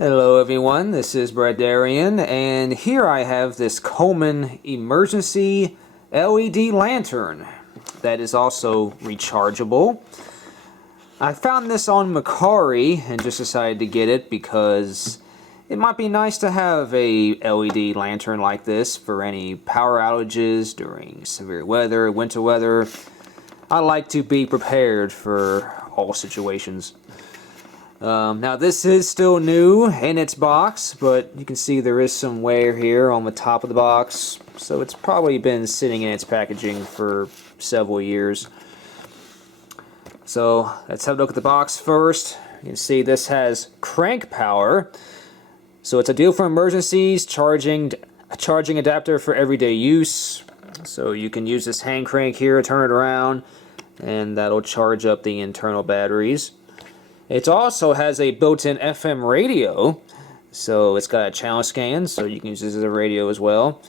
Hello everyone, this is Bradarian, and here I have this Coleman emergency LED lantern that is also rechargeable. I found this on Mercari and just decided to get it because it might be nice to have a LED lantern like this for any power outages during severe weather, winter weather. I like to be prepared for all situations. Now this is still new in its box, but you can see there is some wear here on the top of the box, so it's probably been sitting in its packaging for several years. So let's have a look at the box first. You can see this has crank power, so it's ideal for emergencies, a charging adapter for everyday use. So you can use this hand crank here, turn it around, and that'll charge up the internal batteries. It also has a built-in FM radio, so it's got a channel scan, so you can use this as a radio as well.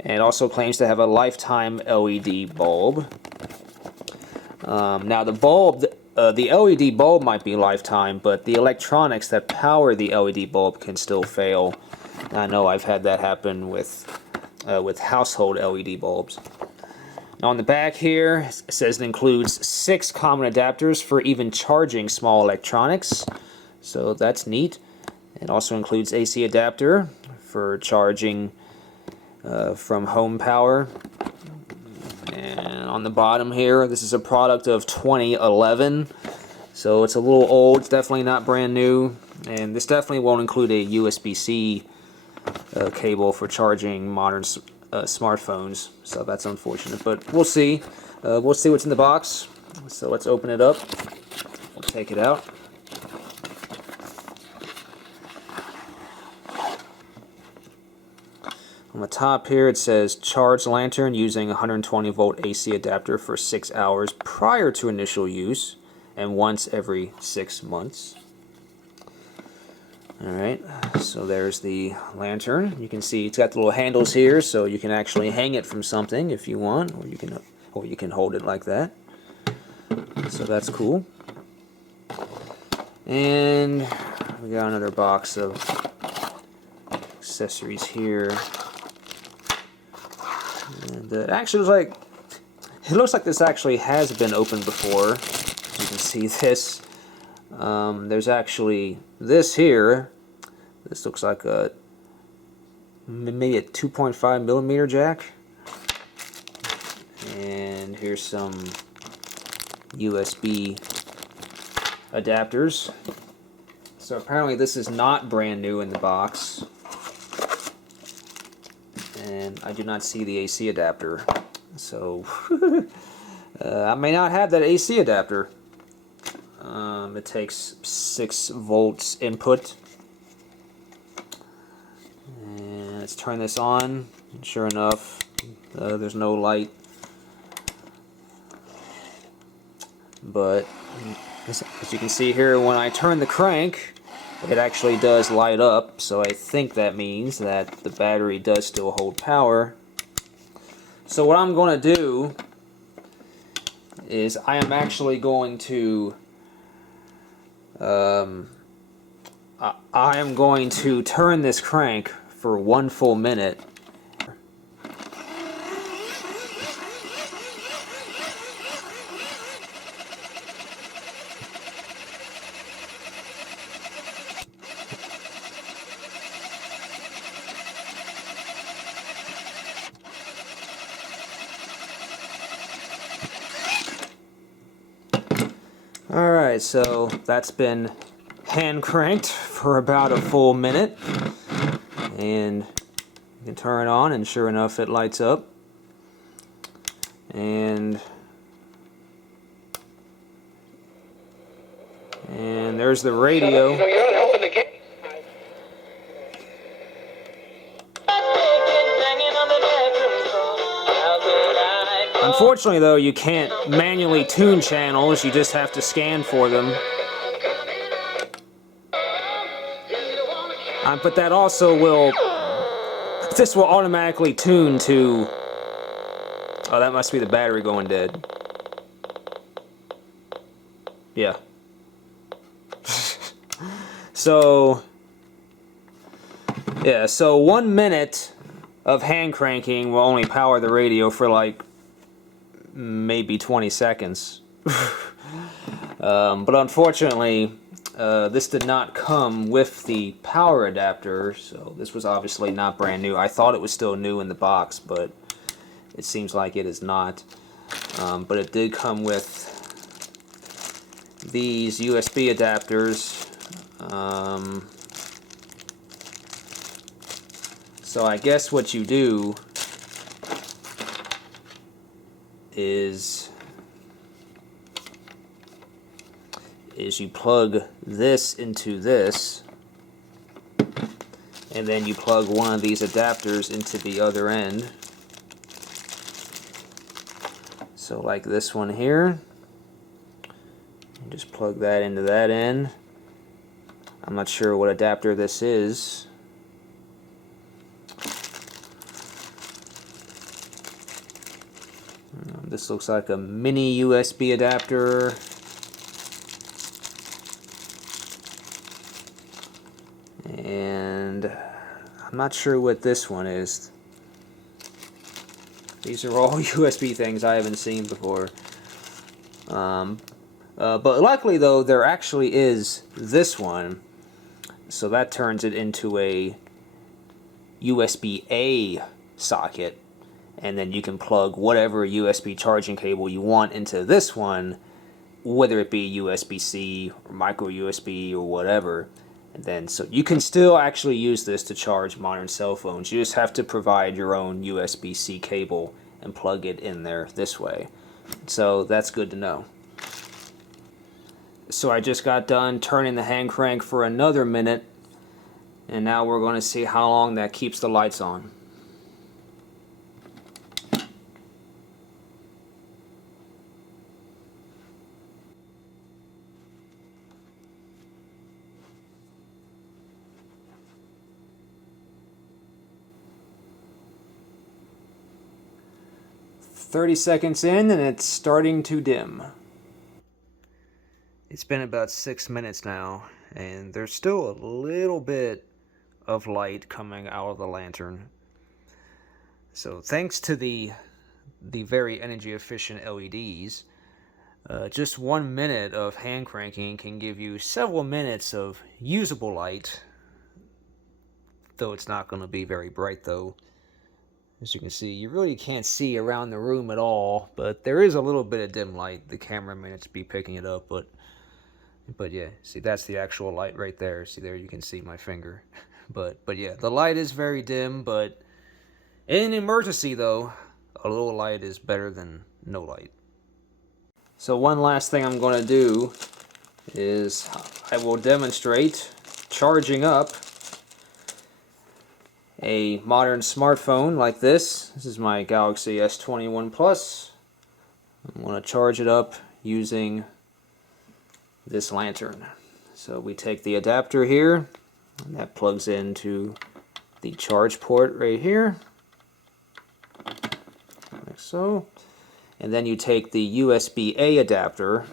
And it also claims to have a lifetime LED bulb. Now the bulb, the LED bulb might be lifetime, but the electronics that power the LED bulb can still fail. I know I've had that happen with household LED bulbs. On the back here, it says it includes 6 common adapters for even charging small electronics, so that's neat. It also includes AC adapter for charging from home power. And on the bottom here, this is a product of 2011, so it's a little old. It's definitely not brand new, and this definitely won't include a USB-C cable for charging modern smartphones, so that's unfortunate, but we'll see. We'll see what's in the box. So let's open it up. We'll take it out. On the top here it says charge lantern using 120 volt AC adapter for 6 hours prior to initial use and once every 6 months. Alright, so there's the lantern. You can see it's got the little handles here, so you can actually hang it from something if you want, or you can hold it like that. So that's cool. And we got another box of accessories here. And it looks like this actually has been opened before. You can see this. There's actually this here. This looks like maybe a 2.5 millimeter jack. And here's some USB adapters. So apparently this is not brand new in the box. And I do not see the AC adapter. So I may not have that AC adapter. It takes 6 volts input. And let's turn this on. And sure enough, there's no light. But as you can see here, when I turn the crank, it actually does light up. So I think that means that the battery does still hold power. So what I'm going to do is I am actually going to I am going to turn this crank for 1 full minute. Alright, so that's been hand cranked for about a full minute, and you can turn it on and sure enough it lights up. And there's the radio. Unfortunately though, you can't manually tune channels, you just have to scan for them. But that also will, this will automatically tune to, oh, that must be the battery going dead. Yeah. So Yeah, so 1 minute of hand cranking will only power the radio for like maybe 20 seconds. But unfortunately, this did not come with the power adapter, so this was obviously not brand new. I thought it was still new in the box, but it seems like it is not. But it did come with these USB adapters. So I guess what you do is you plug this into this, and then you plug one of these adapters into the other end. So like this one here, and just plug that into that end. I'm not sure what adapter this is. This looks like a mini USB adapter. And I'm not sure what this one is. These are all USB things I haven't seen before. But luckily though, there actually is this one. So that turns it into a USB-A socket. And then you can plug whatever USB charging cable you want into this one, whether it be USB-C or micro USB or whatever. And then, so you can still actually use this to charge modern cell phones. You just have to provide your own USB-C cable and plug it in there this way. So that's good to know. So I just got done turning the hand crank for another minute, and now we're going to see how long that keeps the lights on. "30 seconds in, and it's starting to dim." It's been about 6 minutes now, and there's still a little bit of light coming out of the lantern. So thanks to the very energy efficient LEDs, just 1 minute of hand cranking can give you several minutes of usable light, though it's not going to be very bright though. As you can see, you really can't see around the room at all, but there is a little bit of dim light. The camera may not be picking it up, but yeah, see, that's the actual light right there. See there, you can see my finger. But yeah, the light is very dim, but in an emergency though, a little light is better than no light. So one last thing I'm going to do is I will demonstrate charging up a modern smartphone like this. This is my Galaxy S21 Plus. I'm going to charge it up using this lantern. So we take the adapter here, and that plugs into the charge port right here, like so. And then you take the USB-A adapter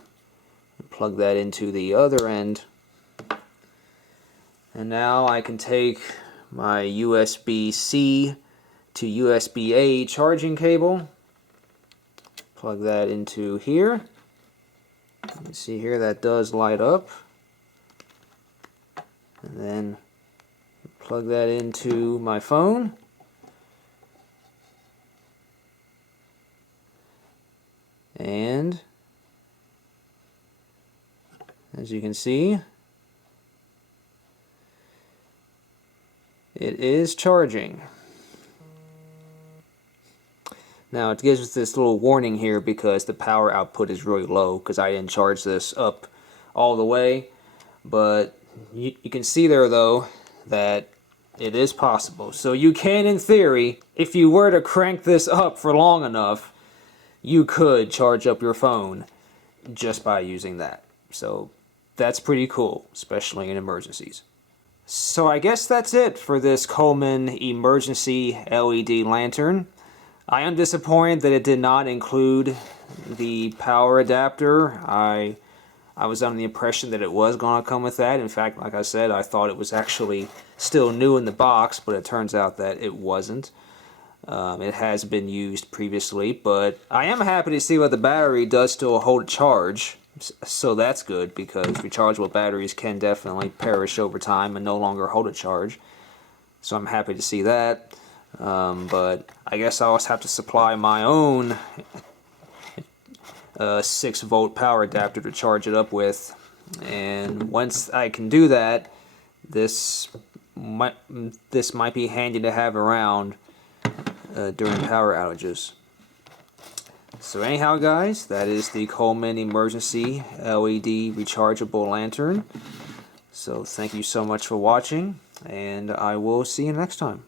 and plug that into the other end. And now I can take my USB-C to USB-A charging cable, plug that into here. You can see here that does light up. And then plug that into my phone. And as you can see, it is charging. Now it gives us this little warning here because the power output is really low because I didn't charge this up all the way. But you can see there though that it is possible. So you can, in theory, if you were to crank this up for long enough, you could charge up your phone just by using that. So that's pretty cool, especially in emergencies. So I guess that's it for this Coleman emergency LED lantern. I am disappointed that it did not include the power adapter. I I was under the impression that it was going to come with that. In fact, like I said, I thought it was actually still new in the box, but it turns out that it wasn't. It has been used previously, but I am happy to see that the battery does still hold a charge. So that's good, because rechargeable batteries can definitely perish over time and no longer hold a charge. So I'm happy to see that. But I guess I always have to supply my own 6-volt power adapter to charge it up with. And once I can do that, this might be handy to have around during power outages. So anyhow, guys, that is the Coleman Emergency LED rechargeable lantern. So thank you so much for watching, and I will see you next time.